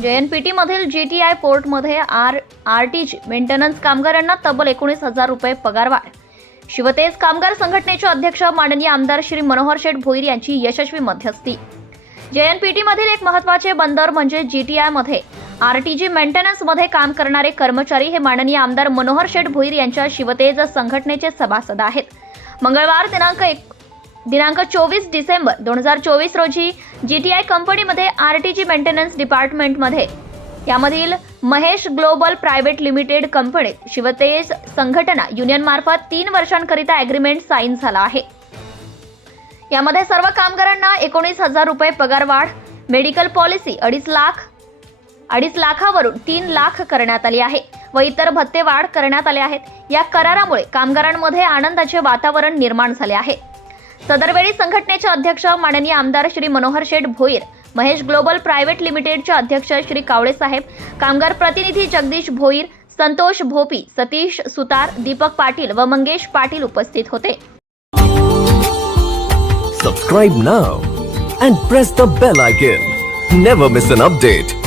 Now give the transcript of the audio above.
जेएनपीटीमधील G T I पोर्टमध्ये R R T G maintenance कामगारांना तब्बल एकोणीस हजार रुपये पगारवाढ शिवतेज कामगार संघटनेचे अध्यक्ष माननीय आमदार श्री मनोहर शेठ भोईर यांची यशस्वी मध्यस्थी. जेएनपीटी मधील एक महत्त्वाचे बंदर म्हणजे जीटीआयमध्ये आरटीजी जी मेंटेनन्समध्ये काम करणारे कर्मचारी हे माननीय आमदार मनोहर शेठ भोईर यांच्या शिवतेज संघटनेचे सभासद आहेत. मंगळवार दिनांक एक दिनांक चोवीस डिसेंबर दोन हजार चोवीस रोजी जी टी आय कंपनीमध्ये आर टी जी मेंटेनन्स डिपार्टमेंटमध्ये यामधील महेश ग्लोबल प्रायव्हेट लिमिटेड कंपनीत शिवतेज संघटना युनियन मार्फत तीन वर्षांकरिता अग्रीमेंट साईन झाला आहे. यामध्ये सर्व कामगारांना एकोणीस हजार रुपये पगारवाढ मेडिकल पॉलिसी अडीच लाख अडीच लाखावरून तीन लाख करण्यात आली आहे व इतर भत्ते वाढ करण्यात आले आहेत. या करारामुळे कामगारांमध्ये आनंदाचे वातावरण निर्माण झाले आहे. सदरवेळी संघटनेचे अध्यक्ष माननीय आमदार श्री मनोहर शेठ भोईर महेश ग्लोबल प्रायव्हेट लिमिटेडचे अध्यक्ष श्री कावळे साहेब कामगार प्रतिनिधी जगदीश भोईर संतोष भोपी सतीश सुतार दीपक पाटील व मंगेश पाटील उपस्थित होते. Subscribe now and press the bell icon never miss an update